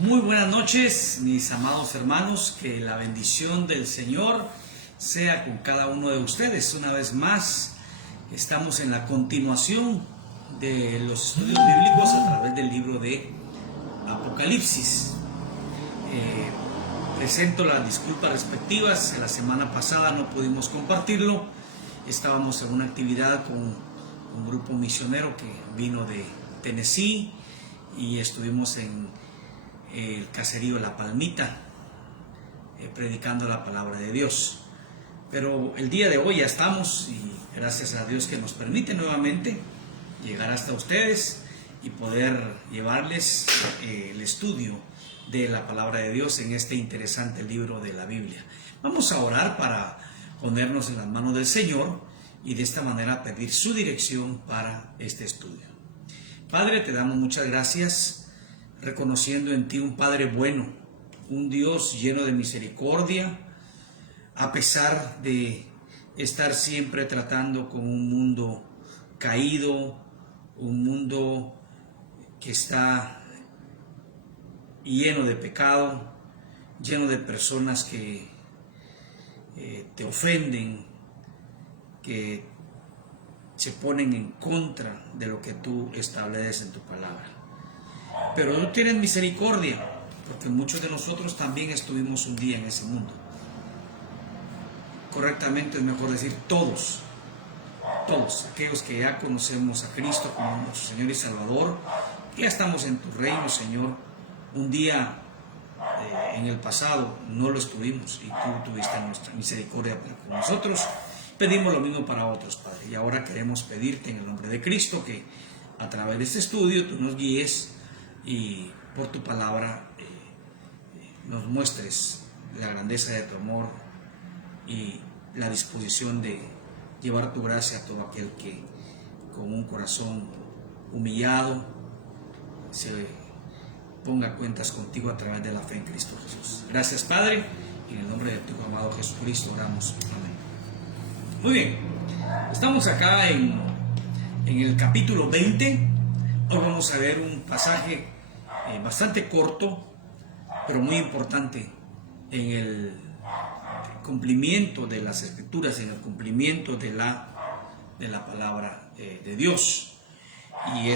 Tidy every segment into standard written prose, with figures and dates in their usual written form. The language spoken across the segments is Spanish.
Muy buenas noches, mis amados hermanos, que la bendición del Señor sea con cada uno de ustedes. Una vez más, estamos en la continuación de los estudios bíblicos a través del libro de Apocalipsis. Presento las disculpas respectivas. La semana pasada no pudimos compartirlo. Estábamos en una actividad con un grupo misionero que vino de Tennessee y estuvimos en el caserío La Palmita predicando la palabra de Dios. Pero el día de hoy ya estamos, y gracias a Dios que nos permite nuevamente llegar hasta ustedes y poder llevarles el estudio de la palabra de Dios en este interesante libro de la Biblia. Vamos a orar para ponernos en las manos del Señor y de esta manera pedir su dirección para este estudio. Padre, te damos muchas gracias, reconociendo en ti un Padre bueno, un Dios lleno de misericordia, a pesar de estar siempre tratando con un mundo caído, un mundo que está lleno de pecado, lleno de personas que te ofenden, que se ponen en contra de lo que tú estableces en tu palabra. Pero tú tienes misericordia, porque muchos de nosotros también estuvimos un día en ese mundo. Correctamente es mejor decir todos, aquellos que ya conocemos a Cristo como nuestro Señor y Salvador, que ya estamos en tu reino, Señor. Un día en el pasado no lo estuvimos y tú tuviste nuestra misericordia para con nosotros. Pedimos lo mismo para otros, Padre, y ahora queremos pedirte en el nombre de Cristo que a través de este estudio tú nos guíes y por tu palabra nos muestres la grandeza de tu amor y la disposición de llevar tu gracia a todo aquel que con un corazón humillado se ponga cuentas contigo a través de la fe en Cristo Jesús. Gracias, Padre, y en el nombre de tu amado Jesucristo oramos. Amén. Muy bien, estamos acá en el capítulo 20. Hoy vamos a ver un pasaje bastante corto, pero muy importante en el cumplimiento de las Escrituras, en el cumplimiento de la palabra de Dios. Y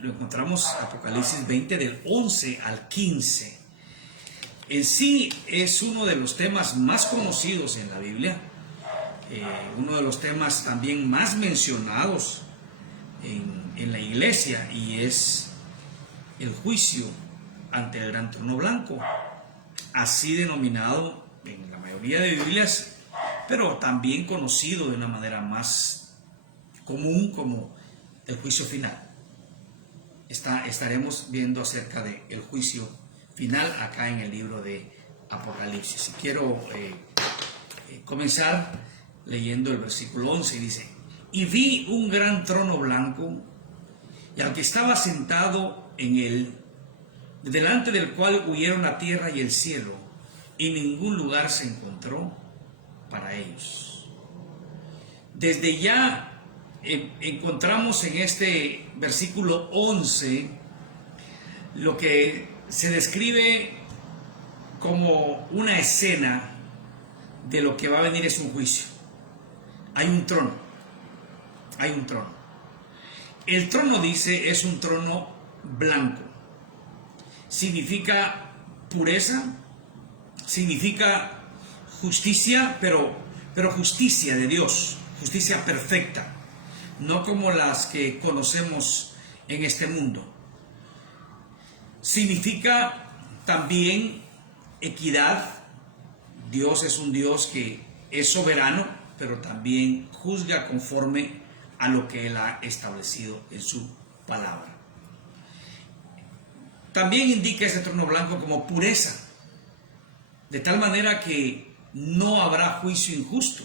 lo encontramos Apocalipsis 20 del 11 al 15. En sí es uno de los temas más conocidos en la Biblia, uno de los temas también más mencionados en la iglesia, y es el juicio ante el gran trono blanco, así denominado en la mayoría de Biblias, pero también conocido de una manera más común como el juicio final. Estaremos viendo acerca del juicio final acá en el libro de Apocalipsis. Y quiero comenzar leyendo el versículo 11, y dice: y vi un gran trono blanco, y al que estaba sentado en él, delante del cual huyeron la tierra y el cielo, y ningún lugar se encontró para ellos. Desde ya encontramos en este versículo 11 lo que se describe como una escena de lo que va a venir. Es un juicio. Hay un trono. El trono, dice, es un trono blanco. Significa pureza, significa justicia, pero justicia de Dios, justicia perfecta, no como las que conocemos en este mundo. Significa también equidad. Dios es un Dios que es soberano, pero también juzga conforme a lo que Él ha establecido en su palabra. También indica este trono blanco como pureza, de tal manera que no habrá juicio injusto,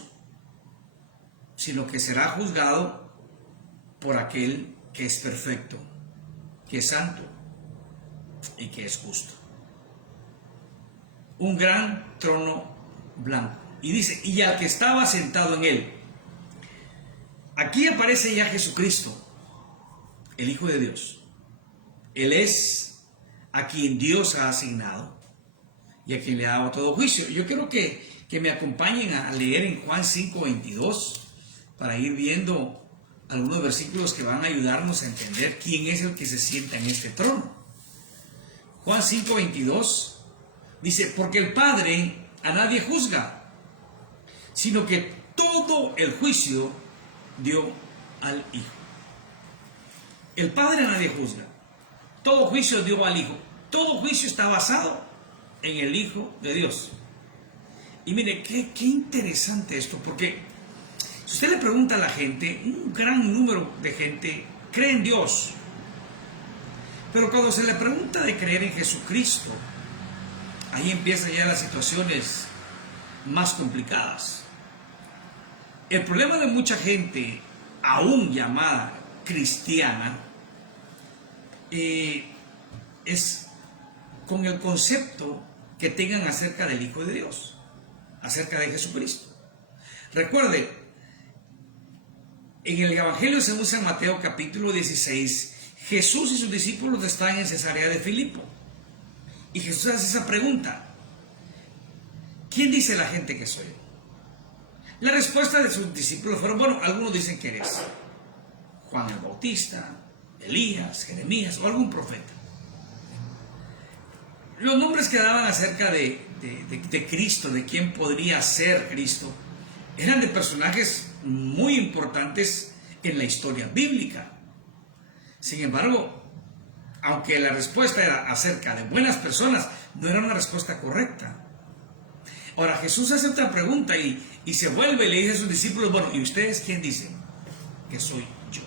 sino que será juzgado por aquel que es perfecto, que es santo y que es justo. Un gran trono blanco. Y dice: y al que estaba sentado en él. Aquí aparece ya Jesucristo, el Hijo de Dios. Él es a quien Dios ha asignado y a quien le ha dado todo juicio. Yo quiero que me acompañen a leer en Juan 5:22 para ir viendo algunos versículos que van a ayudarnos a entender quién es el que se sienta en este trono. Juan 5:22 dice: porque el Padre a nadie juzga, sino que todo el juicio dio al Hijo. El Padre a nadie juzga, todo juicio dio al Hijo. Todo juicio está basado en el Hijo de Dios. Y mire, qué interesante esto, porque si usted le pregunta a la gente, un gran número de gente cree en Dios, pero cuando se le pregunta de creer en Jesucristo, ahí empiezan ya las situaciones más complicadas. El problema de mucha gente, aún llamada cristiana, es con el concepto que tengan acerca del Hijo de Dios, acerca de Jesucristo. Recuerde, en el Evangelio según San Mateo capítulo 16, Jesús y sus discípulos están en Cesarea de Filipo. Y Jesús hace esa pregunta: ¿quién dice la gente que soy? La respuesta de sus discípulos fueron: bueno, algunos dicen que eres Juan el Bautista, Elías, Jeremías o algún profeta. Los nombres que daban acerca de Cristo, de quién podría ser Cristo, eran de personajes muy importantes en la historia bíblica. Sin embargo, aunque la respuesta era acerca de buenas personas, no era una respuesta correcta. Ahora Jesús hace otra pregunta y se vuelve y le dice a sus discípulos: bueno, ¿y ustedes quién dicen que soy yo?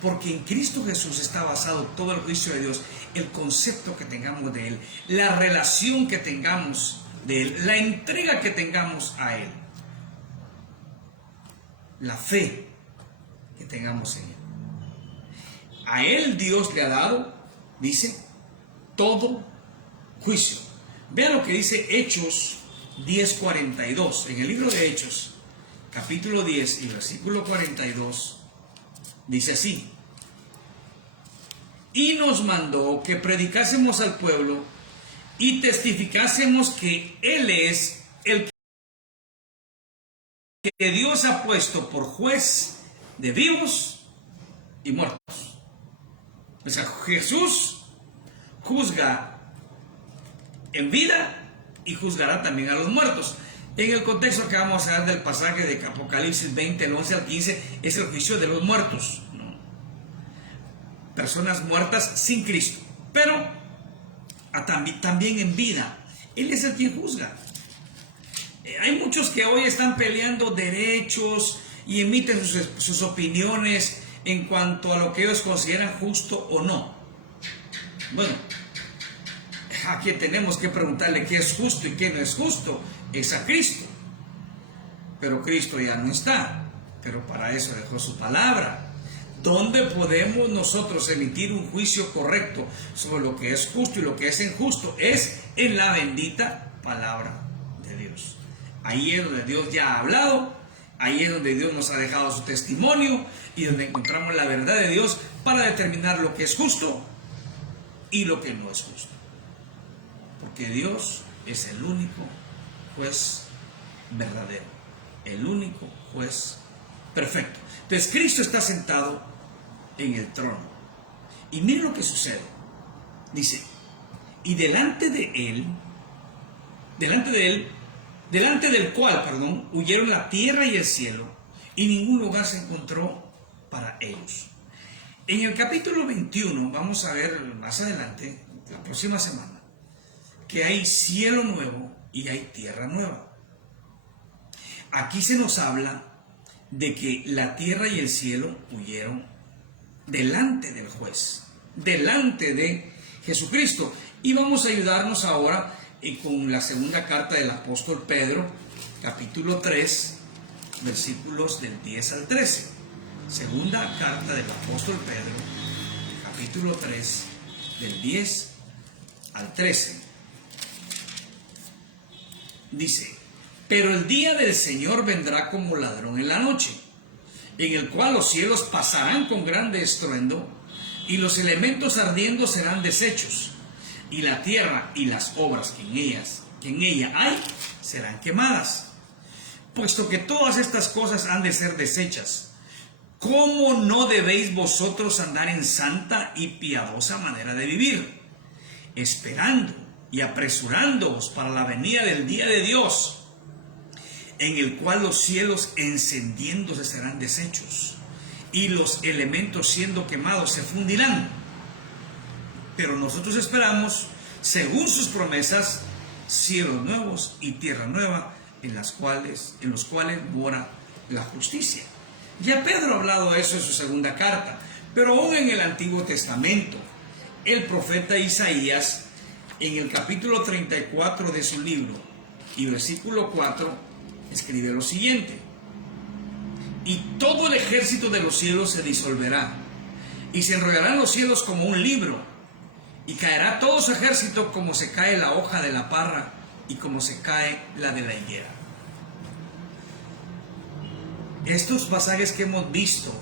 Porque en Cristo Jesús está basado todo el juicio de Dios, el concepto que tengamos de Él, la relación que tengamos de Él, la entrega que tengamos a Él, la fe que tengamos en Él. A Él Dios le ha dado, dice, todo juicio. Vean lo que dice Hechos 10:42. En el libro de Hechos, capítulo 10 y versículo 42, dice así: y nos mandó que predicásemos al pueblo y testificásemos que Él es el que Dios ha puesto por juez de vivos y muertos. O sea, Jesús juzga en vida y juzgará también a los muertos. En el contexto que vamos a dar del pasaje de Apocalipsis 20, el 11 al 15, es el juicio de los muertos, ¿no? Personas muertas sin Cristo, pero también en vida. Él es el quien juzga. Hay muchos que hoy están peleando derechos y emiten sus opiniones en cuanto a lo que ellos consideran justo o no. Bueno, a quien tenemos que preguntarle qué es justo y qué no es justo es a Cristo. Pero Cristo ya no está, pero para eso dejó su palabra. ¿Dónde podemos nosotros emitir un juicio correcto sobre lo que es justo y lo que es injusto? Es en la bendita palabra de Dios. Ahí es donde Dios ya ha hablado, ahí es donde Dios nos ha dejado su testimonio y donde encontramos la verdad de Dios para determinar lo que es justo y lo que no es justo. Porque Dios es el único juez verdadero, el único juez perfecto. Entonces Cristo está sentado en el trono. Y miren lo que sucede. Dice: y delante del cual, huyeron la tierra y el cielo, y ningún lugar se encontró para ellos. En el capítulo 21, vamos a ver más adelante, la próxima semana, que hay cielo nuevo y hay tierra nueva. Aquí se nos habla de que la tierra y el cielo huyeron delante del juez, delante de Jesucristo. Y vamos a ayudarnos ahora con la segunda carta del apóstol Pedro, capítulo 3, versículos del 10 al 13. Segunda carta del apóstol Pedro, capítulo 3, del 10 al 13. Dice: pero el día del Señor vendrá como ladrón en la noche, en el cual los cielos pasarán con grande estruendo, y los elementos ardiendo serán deshechos, y la tierra y las obras que en ella hay serán quemadas. Puesto que todas estas cosas han de ser deshechas, ¿cómo no debéis vosotros andar en santa y piadosa manera de vivir, esperando y apresurándoos para la venida del día de Dios, en el cual los cielos encendiéndose serán deshechos, y los elementos siendo quemados se fundirán? Pero nosotros esperamos, según sus promesas, cielos nuevos y tierra nueva, en los cuales mora la justicia. Ya Pedro ha hablado de eso en su segunda carta, pero aún en el Antiguo Testamento, el profeta Isaías, en el capítulo 34 de su libro y versículo 4, escribe lo siguiente: y todo el ejército de los cielos se disolverá, y se enrollarán los cielos como un libro, y caerá todo su ejército como se cae la hoja de la parra y como se cae la de la higuera. Estos pasajes que hemos visto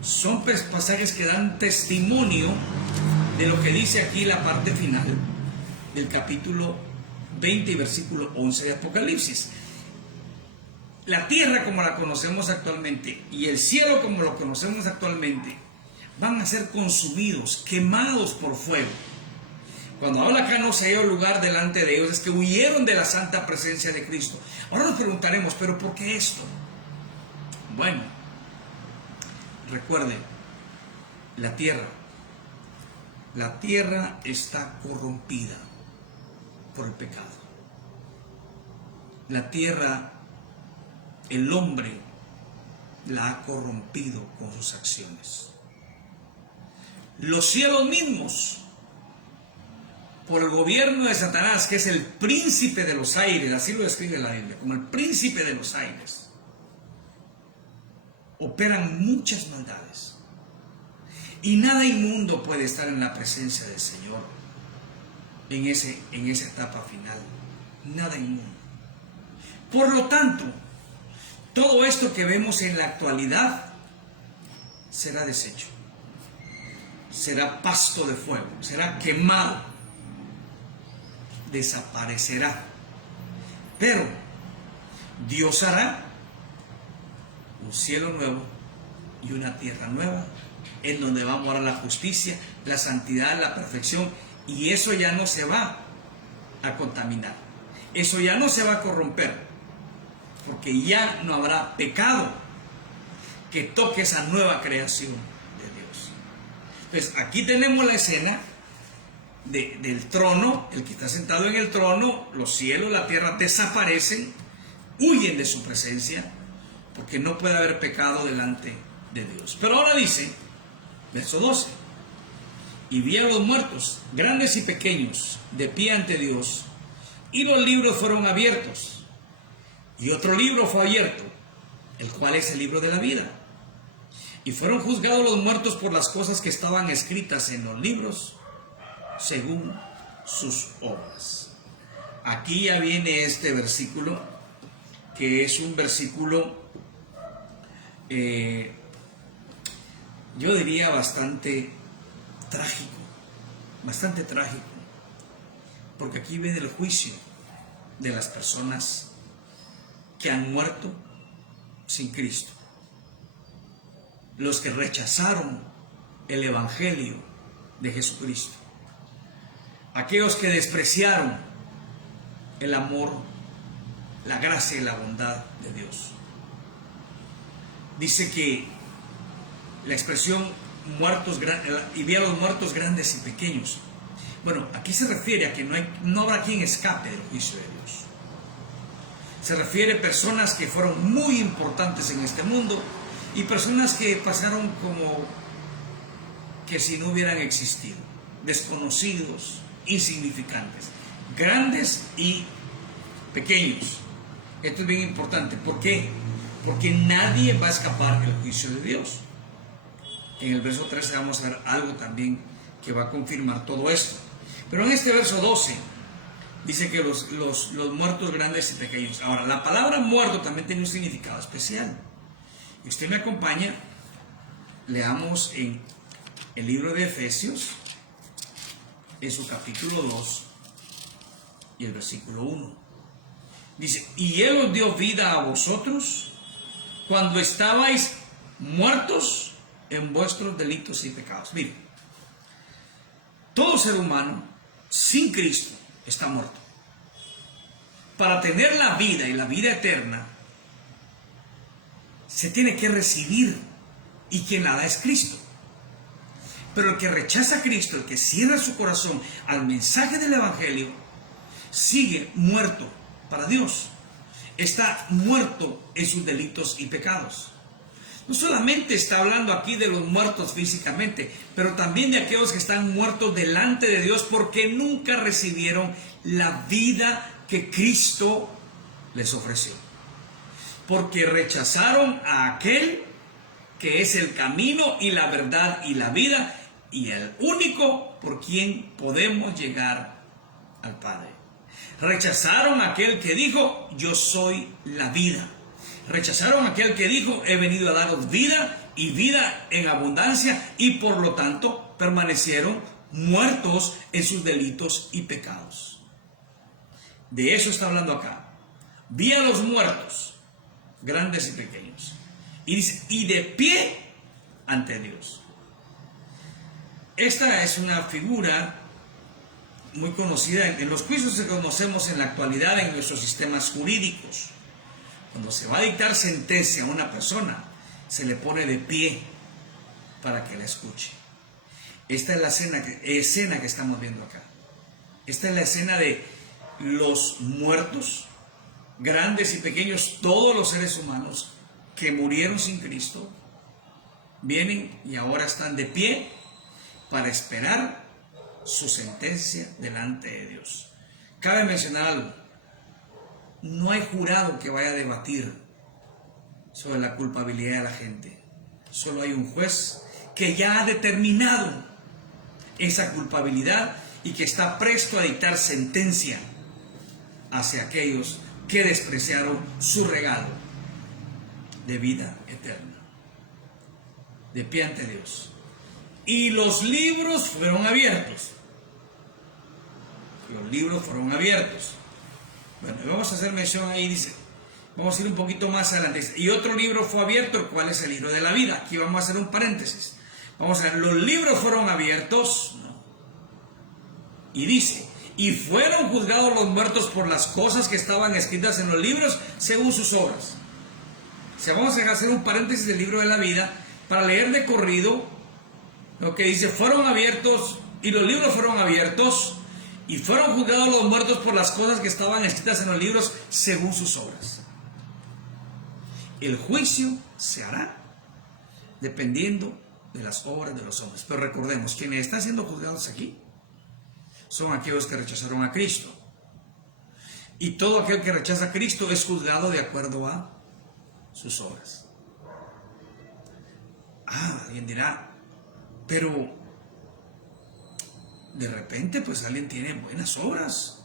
son pasajes que dan testimonio de lo que dice aquí la parte final del capítulo 20 y versículo 11 de Apocalipsis. La tierra como la conocemos actualmente y el cielo como lo conocemos actualmente van a ser consumidos, quemados por fuego. Cuando habla acá no se halló lugar delante de ellos, es que huyeron de la santa presencia de Cristo. Ahora nos preguntaremos, ¿pero por qué esto? Bueno, recuerden, la tierra está corrompida por el pecado. La tierra, el hombre la ha corrompido con sus acciones. Los cielos mismos, por el gobierno de Satanás, que es el príncipe de los aires, así lo describe la Biblia, como el príncipe de los aires, operan muchas maldades. Y nada inmundo puede estar en la presencia del Señor en esa etapa final. Nada inmundo. Por lo tanto, todo esto que vemos en la actualidad será deshecho. Será pasto de fuego, será quemado, desaparecerá. Pero Dios hará un cielo nuevo y una tierra nueva, en donde va a morar la justicia, la santidad, la perfección, y eso ya no se va a contaminar, eso ya no se va a corromper, porque ya no habrá pecado que toque esa nueva creación de Dios. Entonces aquí tenemos la escena del trono, el que está sentado en el trono, los cielos, la tierra desaparecen, huyen de su presencia, porque no puede haber pecado delante de Dios. Pero ahora dice, verso 12, y vi a los muertos, grandes y pequeños, de pie ante Dios, y los libros fueron abiertos, y otro libro fue abierto, el cual es el libro de la vida. Y fueron juzgados los muertos por las cosas que estaban escritas en los libros, según sus obras. Aquí ya viene este versículo, que es un versículo, yo diría bastante trágico, porque aquí viene el juicio de las personas que han muerto sin Cristo, los que rechazaron el evangelio de Jesucristo, aquellos que despreciaron el amor, la gracia y la bondad de Dios. Dice que la expresión muertos, y vi a los muertos grandes y pequeños. Bueno, aquí se refiere a que no habrá quien escape del juicio de Dios. Se refiere a personas que fueron muy importantes en este mundo y personas que pasaron como que si no hubieran existido, desconocidos, insignificantes, grandes y pequeños. Esto es bien importante. ¿Por qué? Porque nadie va a escapar del juicio de Dios. En el verso 13 vamos a ver algo también que va a confirmar todo esto. Pero en este verso 12 dice que los muertos grandes y pequeños. Ahora, la palabra muerto también tiene un significado especial. Y usted me acompaña, leamos en el libro de Efesios, en su capítulo 2 y el versículo 1. Dice, y Él os dio vida a vosotros cuando estabais muertos en vuestros delitos y pecados. Miren, todo ser humano sin Cristo está muerto. Para tener la vida y la vida eterna, se tiene que recibir, y quien la da es Cristo. Pero el que rechaza a Cristo, el que cierra su corazón al mensaje del Evangelio, sigue muerto para Dios. Está muerto en sus delitos y pecados. No solamente está hablando aquí de los muertos físicamente, pero también de aquellos que están muertos delante de Dios porque nunca recibieron la vida que Cristo les ofreció. Porque rechazaron a aquel que es el camino y la verdad y la vida, y el único por quien podemos llegar al Padre. Rechazaron a aquel que dijo, yo soy la vida. Rechazaron a aquel que dijo, he venido a daros vida y vida en abundancia, y por lo tanto permanecieron muertos en sus delitos y pecados. De eso está hablando acá. Vi a los muertos, grandes y pequeños, y dice, y de pie ante Dios. Esta es una figura muy conocida en los juicios que conocemos en la actualidad en nuestros sistemas jurídicos. Cuando se va a dictar sentencia a una persona, se le pone de pie para que la escuche. Esta es la escena que estamos viendo acá. Esta es la escena de los muertos, grandes y pequeños, todos los seres humanos que murieron sin Cristo, vienen y ahora están de pie para esperar su sentencia delante de Dios. Cabe mencionar algo. No hay jurado que vaya a debatir sobre la culpabilidad de la gente. Solo hay un juez que ya ha determinado esa culpabilidad y que está presto a dictar sentencia hacia aquellos que despreciaron su regalo de vida eterna. De pie ante Dios. Y los libros fueron abiertos. Los libros fueron abiertos. Bueno, vamos a hacer mención ahí, dice, vamos a ir un poquito más adelante. Dice, y otro libro fue abierto, el cual es el libro de la vida. Aquí vamos a hacer un paréntesis. Vamos a ver, los libros fueron abiertos. Y dice, y fueron juzgados los muertos por las cosas que estaban escritas en los libros según sus obras. O sea, vamos a hacer un paréntesis del libro de la vida para leer de corrido lo que dice, fueron abiertos, y los libros fueron abiertos, y fueron juzgados los muertos por las cosas que estaban escritas en los libros según sus obras. El juicio se hará dependiendo de las obras de los hombres. Pero recordemos, quienes están siendo juzgados aquí son aquellos que rechazaron a Cristo. Y todo aquel que rechaza a Cristo es juzgado de acuerdo a sus obras. Alguien dirá, pero de repente pues alguien tiene buenas obras.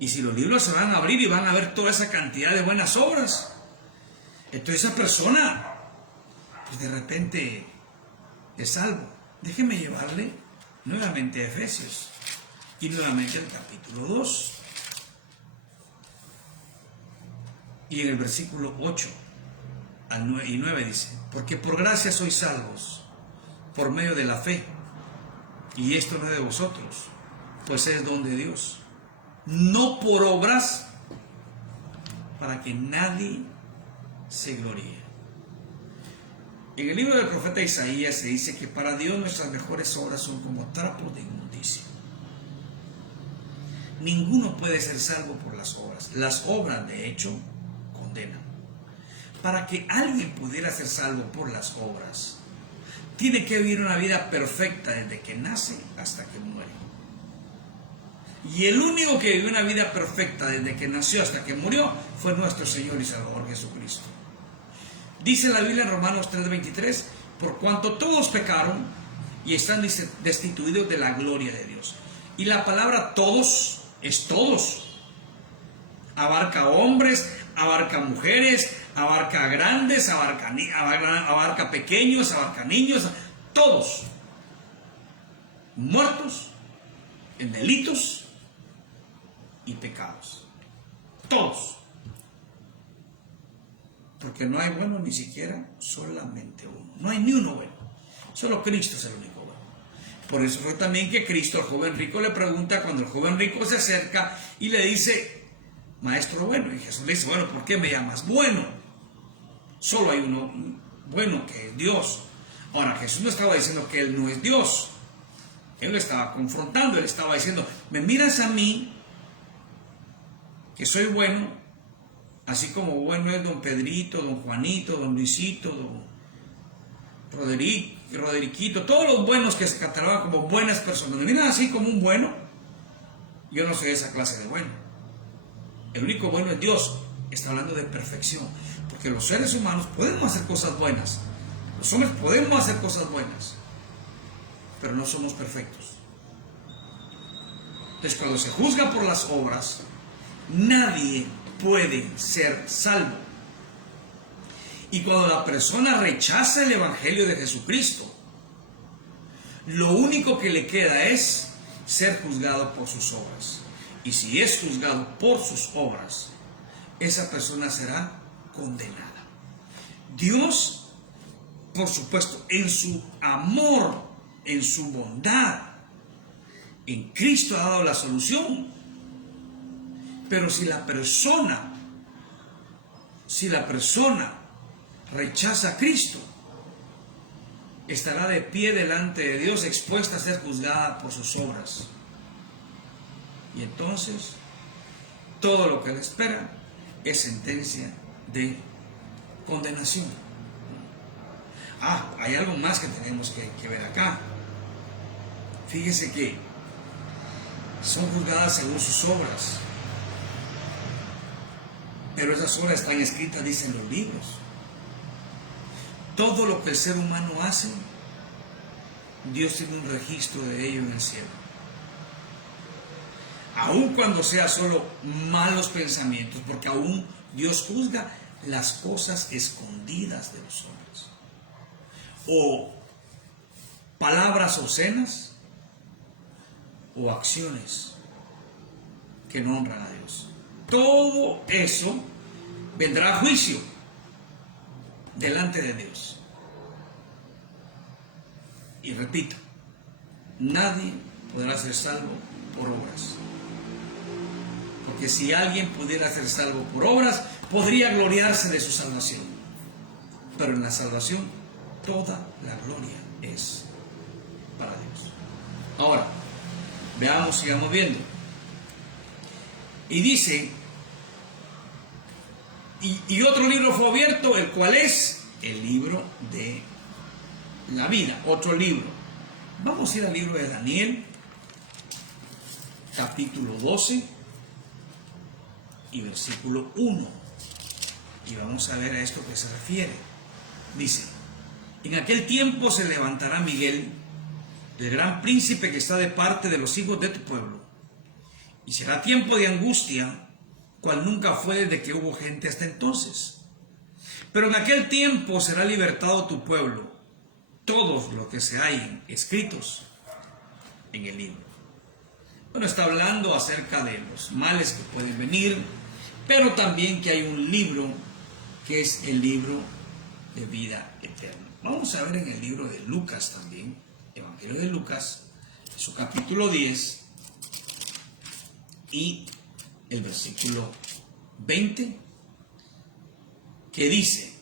Y si los libros se van a abrir y van a ver toda esa cantidad de buenas obras, entonces esa persona pues de repente es salvo. Déjeme llevarle nuevamente a Efesios y nuevamente al capítulo 2 y en el versículo 8 al 9 y 9 dice, porque por gracia sois salvos por medio de la fe, y esto no es de vosotros, pues es don de Dios, no por obras, para que nadie se gloríe. En el libro del profeta Isaías se dice que para Dios nuestras mejores obras son como trapos de inmundicia. Ninguno puede ser salvo por las obras. Las obras, de hecho, condenan. Para que alguien pudiera ser salvo por las obras, tiene que vivir una vida perfecta desde que nace hasta que muere. Y el único que vivió una vida perfecta desde que nació hasta que murió fue nuestro Señor y Salvador Jesucristo. Dice la Biblia en Romanos 3:23, por cuanto todos pecaron y están destituidos de la gloria de Dios. Y la palabra todos es todos. Abarca hombres, abarca mujeres, abarca grandes, abarca pequeños, abarca niños, todos. muertos en delitos y pecados. Todos. Porque no hay bueno ni siquiera solamente uno. No hay ni uno bueno. Solo Cristo es el único bueno. Por eso fue también que Cristo al joven rico le pregunta, cuando el joven rico se acerca y le dice, maestro bueno. Y Jesús le dice, bueno, ¿por qué me llamas bueno? Solo hay uno bueno, que es Dios. Ahora, Jesús no estaba diciendo que Él no es Dios. Él lo estaba confrontando. Él estaba diciendo, me miras a mí, que soy bueno, así como bueno es don Pedrito, don Juanito, don Luisito, don Roderiquito, todos los buenos que se catalogan como buenas personas. Me miran así como un bueno. Yo no soy esa clase de bueno. El único bueno es Dios. Está hablando de perfección. Porque los seres humanos podemos hacer cosas buenas. Los hombres podemos hacer cosas buenas. Pero no somos perfectos. Entonces, cuando se juzga por las obras, nadie puede ser salvo. Y cuando la persona rechaza el Evangelio de Jesucristo, lo único que le queda es ser juzgado por sus obras. Y si es juzgado por sus obras, esa persona será condenada. Dios, por supuesto, en su amor, en su bondad, en Cristo ha dado la solución. Pero si la persona rechaza a Cristo, estará de pie delante de Dios, expuesta a ser juzgada por sus obras. Y entonces, todo lo que le espera es sentencia de condenación. Hay algo más que tenemos que ver acá. Fíjese que son juzgadas según sus obras. Pero esas obras están escritas, dicen los libros. Todo lo que el ser humano hace, Dios tiene un registro de ello en el cielo. Aun cuando sea solo malos pensamientos, porque aún Dios juzga las cosas escondidas de los hombres. O palabras obscenas, o acciones que no honran a Dios. Todo eso vendrá a juicio delante de Dios. Y repito, nadie podrá ser salvo por obras. Porque si alguien pudiera ser salvo por obras, podría gloriarse de su salvación. Pero en la salvación, toda la gloria es para Dios. Ahora, veamos, sigamos viendo. Y dice, y otro libro fue abierto, el cual es el libro de la vida. Otro libro. Vamos a ir al libro de Daniel, capítulo 12 y versículo 1. Y vamos a ver a esto que se refiere. Dice, en aquel tiempo se levantará Miguel, el gran príncipe que está de parte de los hijos de tu pueblo, y será tiempo de angustia, cual nunca fue desde que hubo gente hasta entonces. Pero en aquel tiempo será libertado tu pueblo, todos los que se hallen escritos en el libro. Bueno, está hablando acerca de los males que pueden venir, pero también que hay un libro que es el libro de vida eterna. Vamos a ver en el libro de Lucas también, Evangelio de Lucas, su capítulo 10 y el versículo 20, que dice,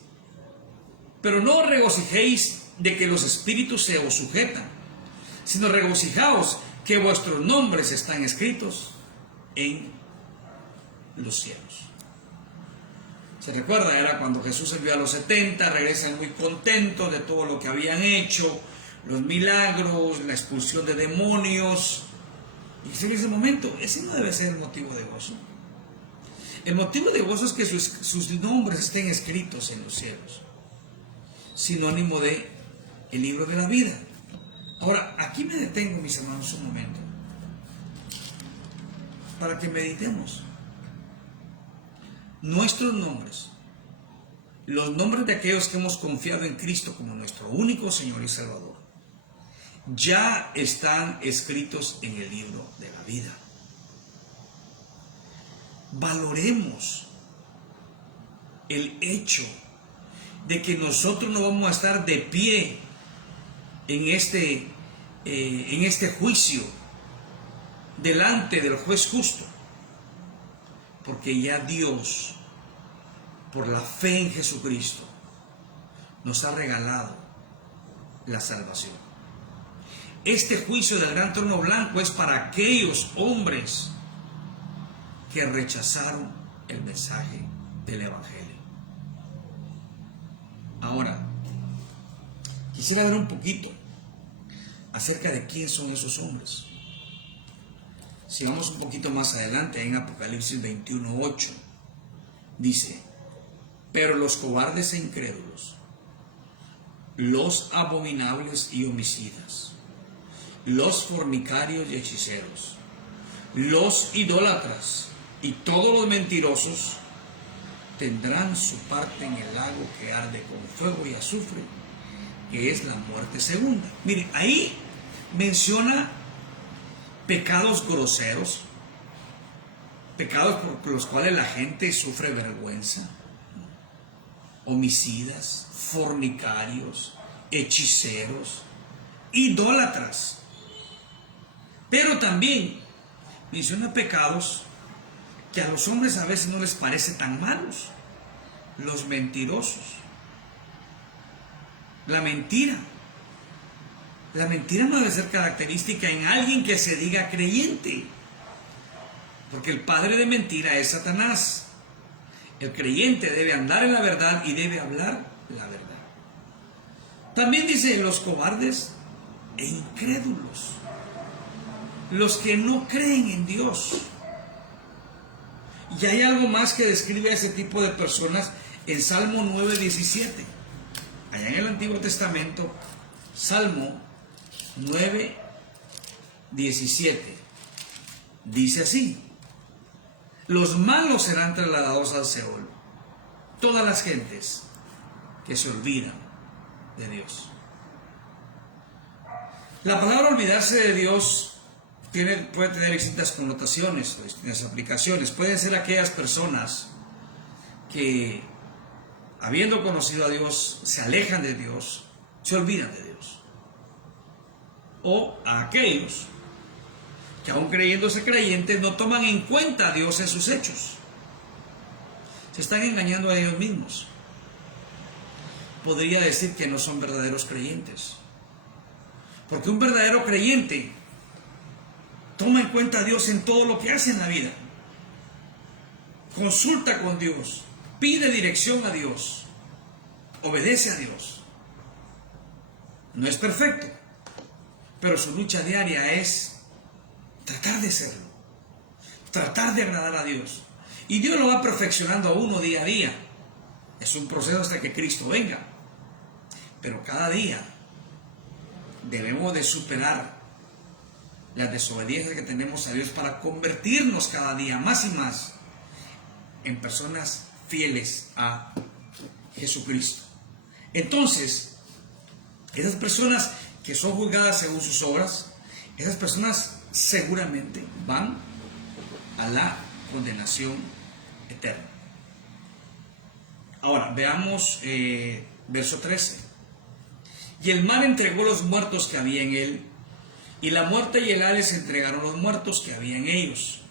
pero no os regocijéis de que los espíritus se os sujetan, sino regocijaos que vuestros nombres están escritos en los cielos. Se recuerda, era cuando Jesús envió a los 70, regresan muy contentos de todo lo que habían hecho, los milagros, la expulsión de demonios. Y en ese momento, ese no debe ser el motivo de gozo. El motivo de gozo es que sus nombres estén escritos en los cielos, sinónimo de el libro de la vida. Ahora, aquí me detengo, mis hermanos, un momento, para que meditemos. Nuestros nombres, los nombres de aquellos que hemos confiado en Cristo como nuestro único Señor y Salvador, ya están escritos en el libro de la vida. Valoremos el hecho de que nosotros no vamos a estar de pie en este juicio delante del juez justo, porque ya Dios, por la fe en Jesucristo, nos ha regalado la salvación. Este juicio del gran trono blanco es para aquellos hombres que rechazaron el mensaje del Evangelio. Ahora, quisiera ver un poquito acerca de quién son esos hombres. Si vamos un poquito más adelante, en Apocalipsis 21:8, dice: pero los cobardes e incrédulos, los abominables y homicidas, los fornicarios y hechiceros, los idólatras y todos los mentirosos tendrán su parte en el lago que arde con fuego y azufre, que es la muerte segunda. Miren, ahí menciona pecados groseros, pecados por los cuales la gente sufre vergüenza, homicidas, fornicarios, hechiceros, idólatras. Pero también menciona pecados que a los hombres a veces no les parece tan malos: los mentirosos, la mentira. La mentira no debe ser característica en alguien que se diga creyente, porque el padre de mentira es Satanás. El creyente debe andar en la verdad y debe hablar la verdad. También dice los cobardes e incrédulos, los que no creen en Dios. Y hay algo más que describe a ese tipo de personas en Salmo 9:17. Allá en el Antiguo Testamento, Salmo 9:17 dice así: los malos serán trasladados al Seol, todas las gentes que se olvidan de Dios. La palabra olvidarse de Dios puede tener distintas connotaciones, distintas aplicaciones. Pueden ser aquellas personas que, habiendo conocido a Dios, se alejan de Dios, se olvidan de Dios. O a aquellos que, aun creyéndose creyentes, no toman en cuenta a Dios en sus hechos. Se están engañando a ellos mismos. Podría decir que no son verdaderos creyentes, porque un verdadero creyente toma en cuenta a Dios en todo lo que hace en la vida, consulta con Dios, pide dirección a Dios, obedece a Dios. No es perfecto, pero su lucha diaria es tratar de serlo, tratar de agradar a Dios. Y Dios lo va perfeccionando a uno día a día. Es un proceso hasta que Cristo venga. Pero cada día debemos de superar la desobediencia que tenemos a Dios para convertirnos cada día más y más en personas fieles a Jesucristo. Entonces, esas personas que son juzgadas según sus obras, esas personas seguramente van a la condenación eterna. Ahora, veamos verso 13. Y el mar entregó los muertos que había en él, y la muerte y el Hades entregaron los muertos que había en ellos,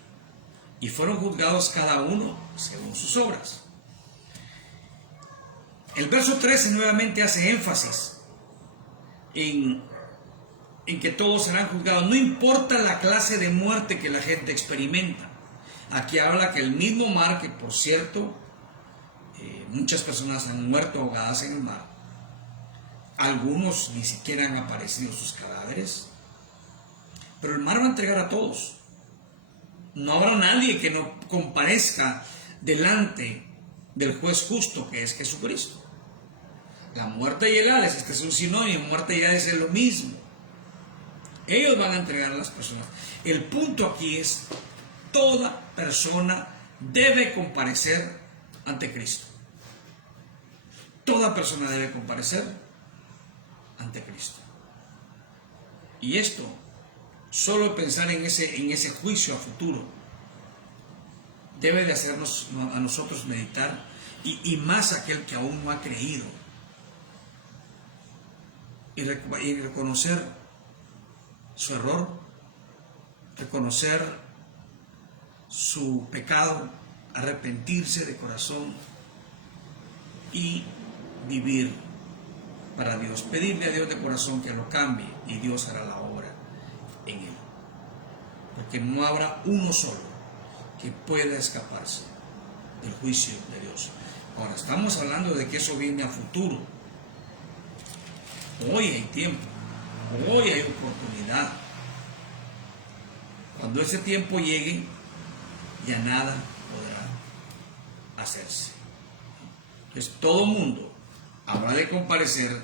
y fueron juzgados cada uno según sus obras. El verso 13 nuevamente hace énfasis en que todos serán juzgados, no importa la clase de muerte que la gente experimenta. Aquí habla que el mismo mar, que por cierto, muchas personas han muerto ahogadas en el mar, algunos ni siquiera han aparecido sus cadáveres, pero el mar va a entregar a todos. No habrá nadie que no comparezca delante del juez justo, que es Jesucristo. La muerte y el Hades, este es un sinónimo, muerte y Hades es lo mismo. Ellos van a entregar a las personas. El punto aquí es: toda persona debe comparecer ante Cristo. Toda persona debe comparecer ante Cristo. Y esto, solo pensar en ese juicio a futuro, debe de hacernos a nosotros meditar, y más aquel que aún no ha creído, y reconocer su error, reconocer su pecado, arrepentirse de corazón y vivir para Dios, pedirle a Dios de corazón que lo cambie, y Dios hará la obra en él, porque no habrá uno solo que pueda escaparse del juicio de Dios. Ahora, estamos hablando de que eso viene a futuro. Hoy hay tiempo, hoy hay oportunidad. Cuando ese tiempo llegue, ya nada podrá hacerse. Entonces todo mundo habrá de comparecer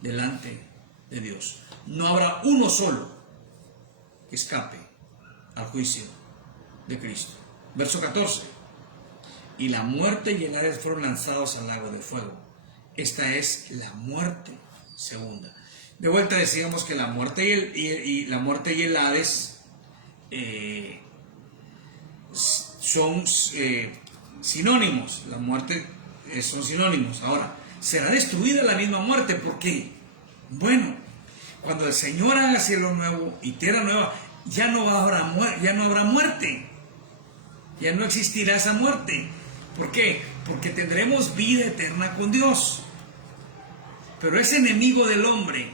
delante de Dios. No habrá uno solo que escape al juicio de Cristo. Verso 14. Y la muerte y el Hades fueron lanzados al lago de fuego. Esta es la muerte segunda. De vuelta decíamos que la muerte y el Hades son sinónimos. La muerte son sinónimos. Ahora, será destruida la misma muerte. ¿Por qué? Bueno, cuando el Señor haga cielo nuevo y tierra nueva, ya no habrá muerte. Ya no existirá esa muerte. ¿Por qué? Porque tendremos vida eterna con Dios. Pero ese enemigo del hombre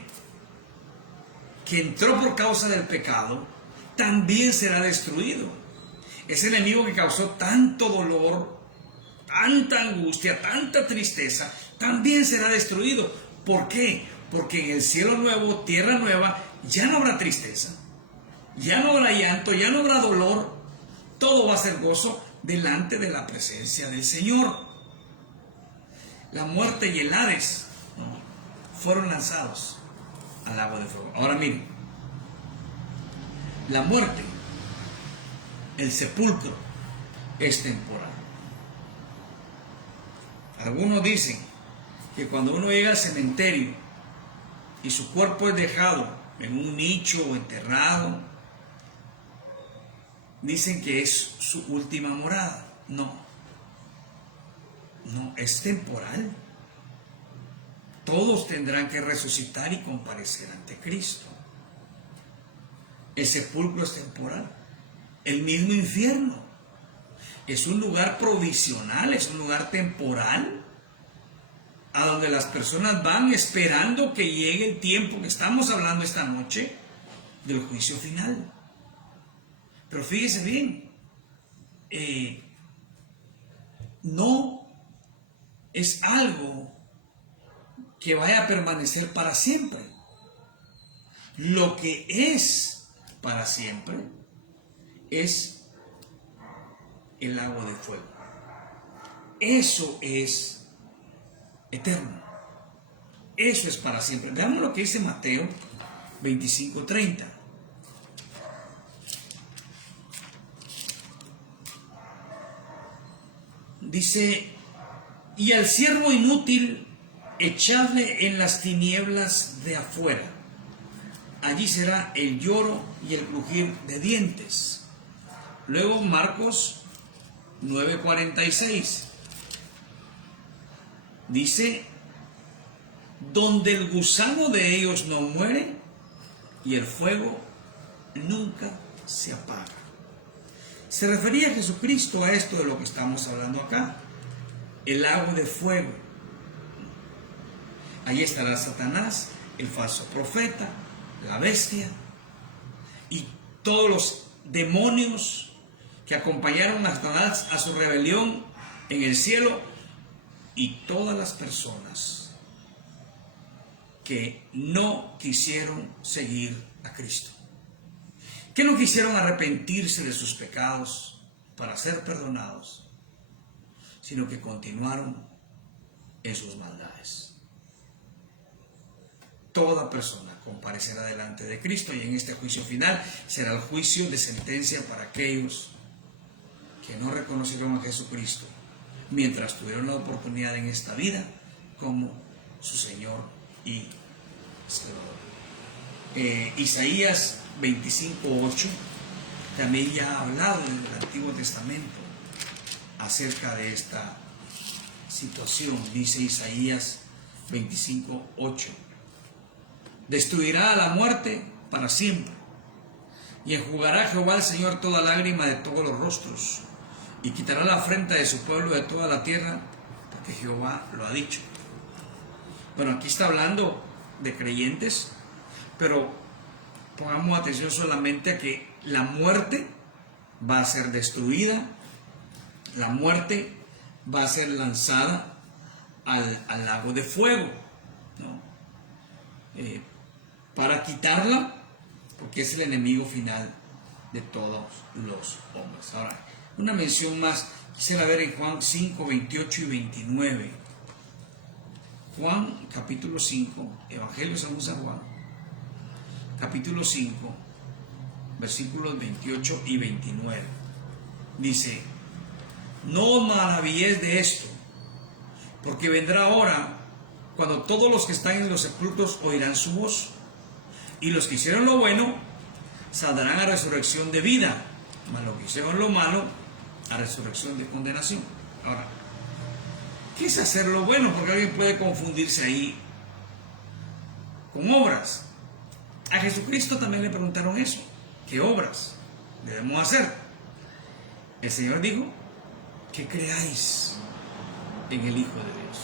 que entró por causa del pecado, también será destruido. Ese enemigo que causó tanto dolor, tanta angustia, tanta tristeza, también será destruido. ¿Por qué? Porque en el cielo nuevo, tierra nueva, ya no habrá tristeza, ya no habrá llanto, ya no habrá dolor. Todo va a ser gozo delante de la presencia del Señor. La muerte y el Hades fueron lanzados al lago de fuego. Ahora miren, la muerte, el sepulcro, es temporal. Algunos dicen que cuando uno llega al cementerio y su cuerpo es dejado en un nicho o enterrado, dicen que es su última morada. No, es temporal. Todos tendrán que resucitar y comparecer ante Cristo. El sepulcro es temporal. El mismo infierno es un lugar provisional, es un lugar temporal, a donde las personas van esperando que llegue el tiempo que estamos hablando esta noche del juicio final. Pero fíjese bien, no es algo que vaya a permanecer para siempre. Lo que es para siempre es el lago de fuego. Eso es eterno. Eso es para siempre. Veamos lo que dice Mateo 25:30. Dice: y al siervo inútil echadle en las tinieblas de afuera. Allí será el lloro y el crujir de dientes. Luego Marcos 9:46. Dice: donde el gusano de ellos no muere y el fuego nunca se apaga. Se refería a Jesucristo a esto de lo que estamos hablando acá, el lago de fuego. Allí estará Satanás, el falso profeta, la bestia y todos los demonios que acompañaron a Satanás a su rebelión en el cielo, y todas las personas que no quisieron seguir a Cristo, que no quisieron arrepentirse de sus pecados para ser perdonados, sino que continuaron en sus maldades. Toda persona comparecerá delante de Cristo, y en este juicio final será el juicio de sentencia para aquellos que no reconocieron a Jesucristo mientras tuvieron la oportunidad en esta vida como su Señor y Salvador. Isaías 25:8 también ya ha hablado en el Antiguo Testamento acerca de esta situación. Dice Isaías 25:8: destruirá a la muerte para siempre, y enjugará Jehová el Señor toda lágrima de todos los rostros, y quitará la afrenta de su pueblo de toda la tierra, porque Jehová lo ha dicho. Bueno, aquí está hablando de creyentes, pero pongamos atención solamente a que la muerte va a ser destruida, la muerte va a ser lanzada al lago de fuego, ¿no? Para quitarla, porque es el enemigo final de todos los hombres. Ahora, una mención más, quisiera ver en Juan 5, 28 y 29. Juan capítulo 5, Evangelio según San Juan, capítulo 5, versículos 28 y 29. Dice: no os maravilléis de esto, porque vendrá hora cuando todos los que están en los sepulcros oirán su voz, y los que hicieron lo bueno saldrán a resurrección de vida, mas los que hicieron lo malo a resurrección de condenación. Ahora, ¿qué es hacer lo bueno? Porque alguien puede confundirse ahí con obras. A Jesucristo también le preguntaron eso: ¿qué obras debemos hacer? El Señor dijo: que creáis en el Hijo de Dios.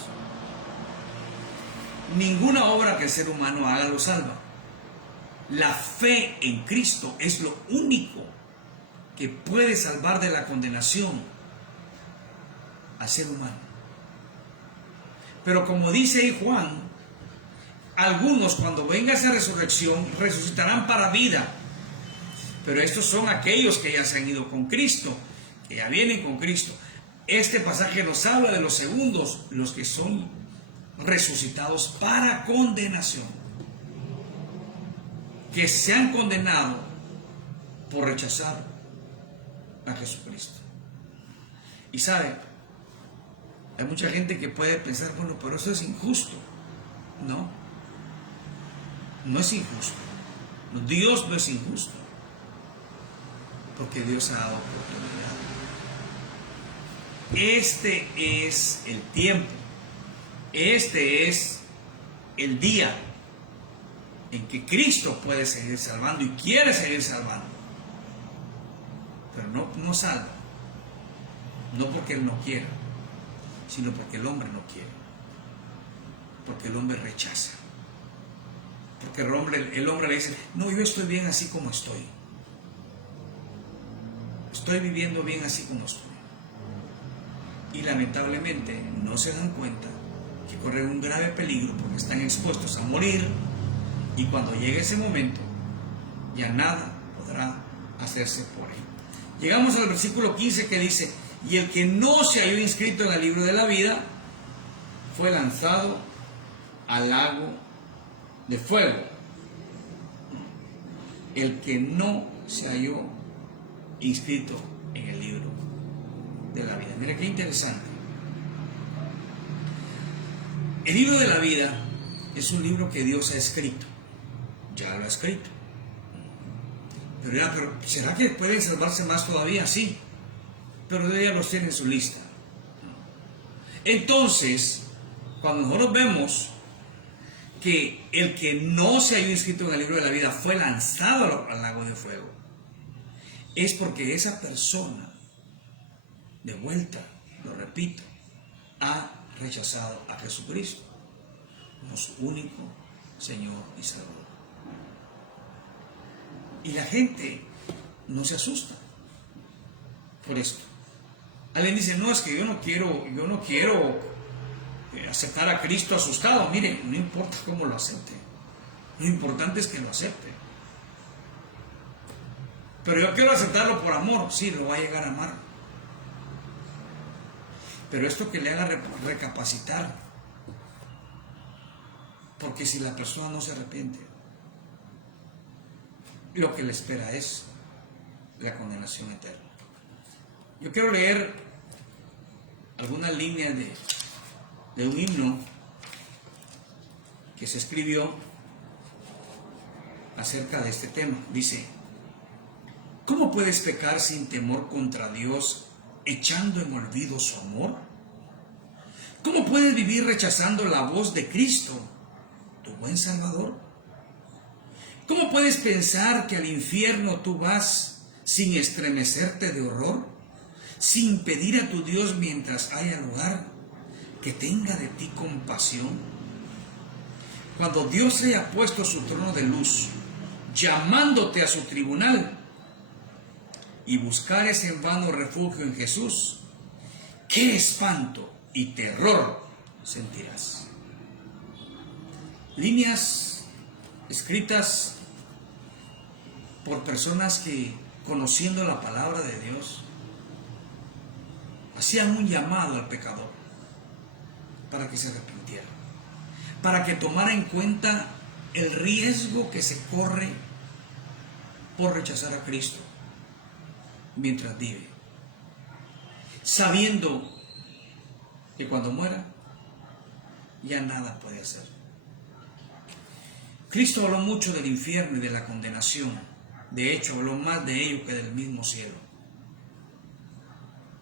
Ninguna obra que el ser humano haga lo salva. La fe en Cristo es lo único que puede salvar de la condenación al ser humano. Pero como dice ahí Juan, algunos cuando venga esa resurrección resucitarán para vida. Pero estos son aquellos que ya se han ido con Cristo, que ya vienen con Cristo. Este pasaje nos habla de los segundos, los que son resucitados para condenación, que se han condenado por rechazar a Jesucristo. Y sabe, hay mucha gente que puede pensar: bueno, pero eso es injusto. No, no es injusto. Dios no es injusto, porque Dios ha dado oportunidad. Este es el tiempo, este es el día en que Cristo puede seguir salvando y quiere seguir salvando, pero no salva, no porque Él no quiera, sino porque el hombre no quiere, porque el hombre rechaza, porque el hombre le dice: no, yo estoy bien así como estoy viviendo bien así como estoy. Y lamentablemente no se dan cuenta que corren un grave peligro, porque están expuestos a morir, y cuando llegue ese momento ya nada podrá hacerse por él. Llegamos al versículo 15, que dice: y el que no se halló inscrito en el libro de la vida fue lanzado al lago de fuego. El que no se halló inscrito en el libro de la vida. Mira qué interesante. El libro de la vida es un libro que Dios ha escrito. Ya lo ha escrito. Pero ¿será que pueden salvarse más todavía? Sí. Pero ella los tiene en su lista. Entonces, cuando nosotros vemos que el que no se haya inscrito en el libro de la vida fue lanzado al lago de fuego, es porque esa persona, de vuelta, lo repito, ha rechazado a Jesucristo como su único Señor y Salvador. Y la gente no se asusta por esto. Alguien dice: no, es que yo no quiero aceptar a Cristo asustado. Mire, no importa cómo lo acepte, lo importante es que lo acepte. Pero yo quiero aceptarlo por amor. Sí, lo va a llegar a amar, pero esto que le haga recapacitar, porque si la persona no se arrepiente, lo que le espera es la condenación eterna. Yo quiero leer algunas líneas de un himno que se escribió acerca de este tema. Dice: ¿cómo puedes pecar sin temor contra Dios, echando en olvido su amor? ¿Cómo puedes vivir rechazando la voz de Cristo, tu buen Salvador? ¿Cómo puedes pensar que al infierno tú vas sin estremecerte de horror, sin pedir a tu Dios mientras haya lugar que tenga de ti compasión? Cuando Dios haya puesto su trono de luz, llamándote a su tribunal, y buscares en vano refugio en Jesús, qué espanto y terror sentirás. Líneas escritas por personas que, conociendo la palabra de Dios, hacían un llamado al pecador para que se arrepintiera, para que tomara en cuenta el riesgo que se corre por rechazar a Cristo mientras vive, sabiendo que cuando muera ya nada puede hacer. Cristo habló mucho del infierno y de la condenación. De hecho, habló más de ello que del mismo cielo,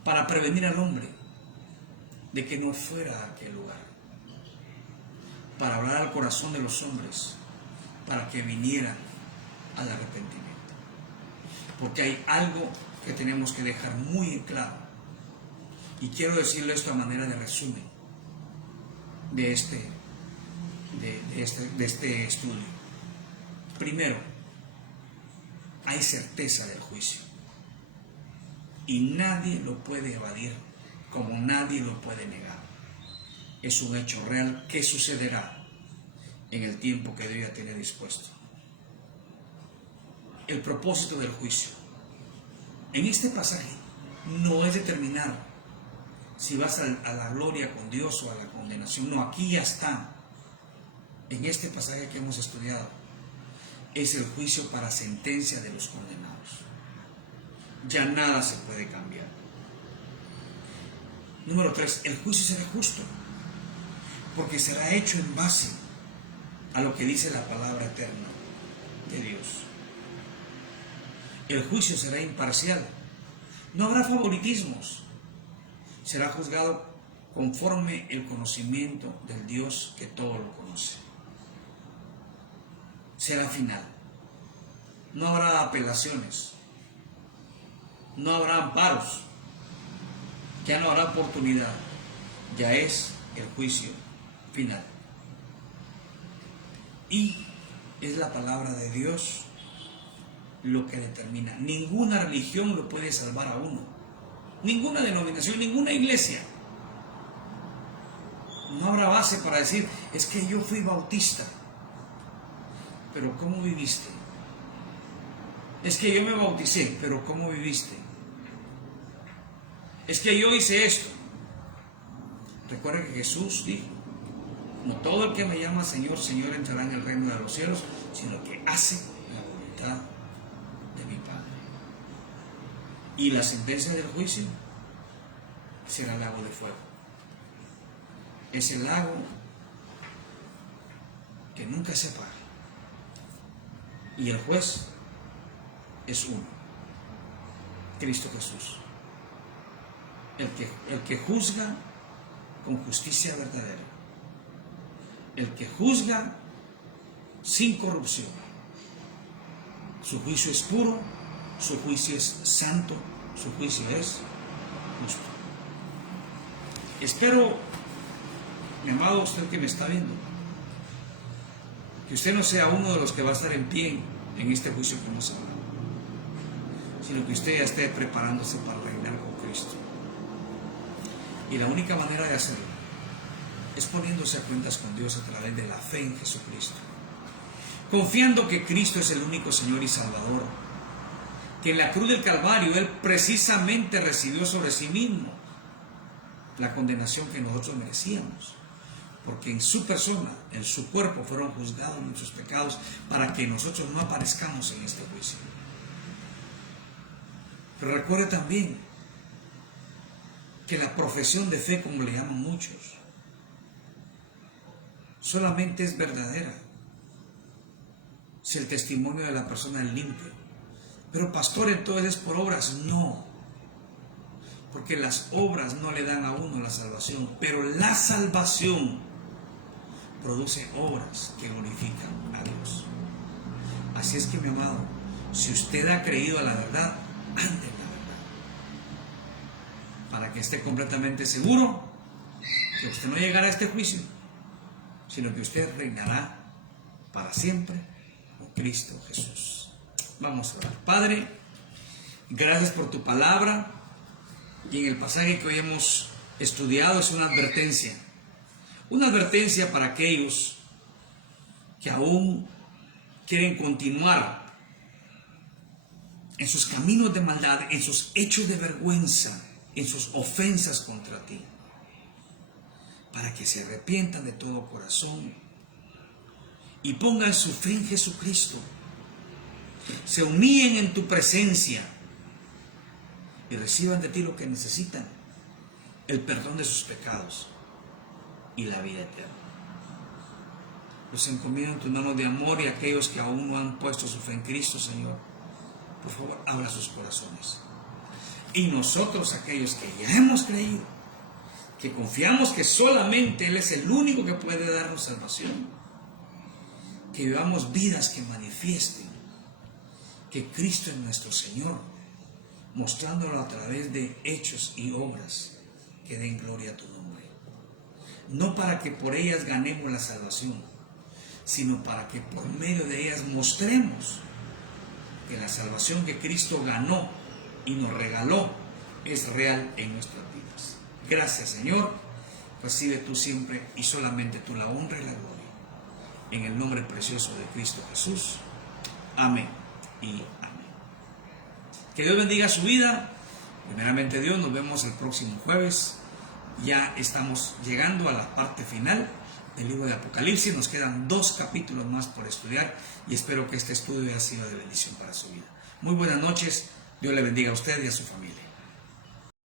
para prevenir al hombre de que no fuera a aquel lugar, para hablar al corazón de los hombres, para que vinieran al arrepentimiento. Porque hay algo que tenemos que dejar muy en claro, y quiero decirle esto a manera de resumen de este estudio. Primero, hay certeza del juicio, y nadie lo puede evadir, como nadie lo puede negar. Es un hecho real que sucederá en el tiempo que Dios ya tiene dispuesto. El propósito del juicio en este pasaje no es determinar si vas a la gloria con Dios o a la condenación. No, aquí ya está. En este pasaje que hemos estudiado, es el juicio para sentencia de los condenados. Ya nada se puede cambiar. Número 3, el juicio será justo, porque será hecho en base a lo que dice la palabra eterna de Dios. El juicio será imparcial, no habrá favoritismos, será juzgado conforme el conocimiento del Dios que todo lo conoce. Será final, no habrá apelaciones, no habrá amparos, ya no habrá oportunidad, ya es el juicio final. Y es la palabra de Dios lo que determina. Ninguna religión lo puede salvar a uno, ninguna denominación, ninguna iglesia. No habrá base para decir: es que yo fui bautista, pero ¿cómo viviste? Es que yo me bauticé, pero ¿cómo viviste? Es que yo hice esto. Recuerda que Jesús dijo: no todo el que me llama Señor, Señor entrará en el reino de los cielos, sino el que hace la voluntad de mi Padre. Y la sentencia del juicio será el lago de fuego. Es el lago que nunca se apaga. Y el juez es uno: Cristo Jesús. El que juzga con justicia verdadera. El que juzga sin corrupción. Su juicio es puro, su juicio es santo, su juicio es justo. Espero, mi amado, usted que me está viendo, que usted no sea uno de los que va a estar en pie en este juicio que hemos hablado, sino que usted ya esté preparándose para reinar con Cristo. Y la única manera de hacerlo es poniéndose a cuentas con Dios a través de la fe en Jesucristo, confiando que Cristo es el único Señor y Salvador, que en la cruz del Calvario Él precisamente recibió sobre sí mismo la condenación que nosotros merecíamos, porque en su persona, en su cuerpo fueron juzgados nuestros pecados, para que nosotros no aparezcamos en este juicio. Pero recuerde también que la profesión de fe, como le llaman muchos, solamente es verdadera si el testimonio de la persona es limpio. Pero pastor, entonces es por obras. No, porque las obras no le dan a uno la salvación, pero la salvación produce obras que glorifican a Dios. Así es que, mi amado, si usted ha creído a la verdad, ande en la verdad, para que esté completamente seguro que usted no llegará a este juicio, sino que usted reinará para siempre con Cristo Jesús. Vamos a orar. Padre, gracias por tu palabra, y en el pasaje que hoy hemos estudiado es una advertencia para aquellos que aún quieren continuar en sus caminos de maldad, en sus hechos de vergüenza, en sus ofensas contra ti, para que se arrepientan de todo corazón y pongan su fe en Jesucristo, se humillen en tu presencia y reciban de ti lo que necesitan: el perdón de sus pecados y la vida eterna. Los encomiendo en tus manos de amor, y aquellos que aún no han puesto su fe en Cristo, Señor, por favor, abra sus corazones. Y nosotros, aquellos que ya hemos creído, que confiamos que solamente Él es el único que puede darnos salvación, que vivamos vidas que manifiesten que Cristo es nuestro Señor, mostrándolo a través de hechos y obras que den gloria a tu nombre. No para que por ellas ganemos la salvación, sino para que por medio de ellas mostremos que la salvación que Cristo ganó y nos regaló es real en nuestras vidas. Gracias, Señor. Recibe tú siempre y solamente tú la honra y la gloria. En el nombre precioso de Cristo Jesús. Amén y amén. Que Dios bendiga su vida. Primeramente Dios, nos vemos el próximo jueves. Ya estamos llegando a la parte final del libro de Apocalipsis. Nos quedan 2 capítulos más por estudiar, y espero que este estudio haya sido de bendición para su vida. Muy buenas noches. Dios le bendiga a usted y a su familia.